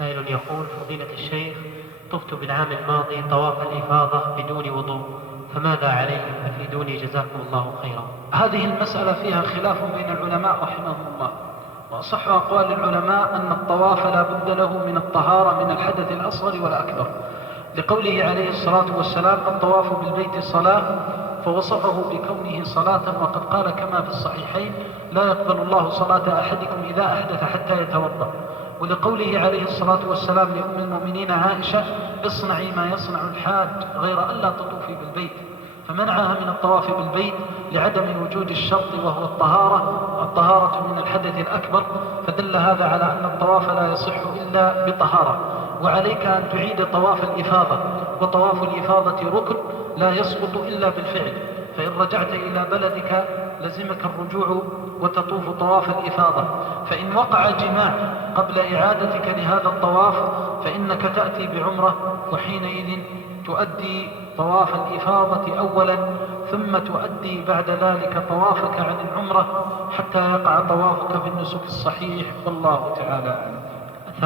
سائل يقول: فضيلة الشيخ، طفت بالعام الماضي طواف الإفاضة بدون وضوء، فماذا علي؟ أفيدوني جزاكم الله خيرا. هذه المسألة فيها خلاف بين العلماء رحمهم الله، وأصح أقوال العلماء أن الطواف لا بد له من الطهارة من الحدث الأصغر والأكبر، لقوله عليه الصلاة والسلام: الطواف بالبيت صلاة، فوصفه بكونه صلاة، وقد قال كما في الصحيحين: لا يقبل الله صلاة أحدكم إذا أحدث حتى يتوضأ. ولقوله عليه الصلاة والسلام لأم المؤمنين عائشة: اصنعي ما يصنع الحاج غير ألا تطوفي بالبيت، فمنعها من الطواف بالبيت لعدم وجود الشرط وهو الطهارة من الحدث الأكبر، فدل هذا على أن الطواف لا يصح إلا بطهارة. وعليك أن تعيد طواف الإفاضة، وطواف الإفاضة ركن لا يسقط إلا بالفعل، فإن رجعت إلى بلدك لزمك الرجوع وتطوف طواف الإفاضة. فإن وقع جماع قبل إعادتك لهذا الطواف فإنك تأتي بعمرة، وحينئذ تؤدي طواف الإفاضة أولا، ثم تؤدي بعد ذلك طوافك عن العمرة حتى يقع طوافك بالنسك الصحيح، والله تعالى أعلم.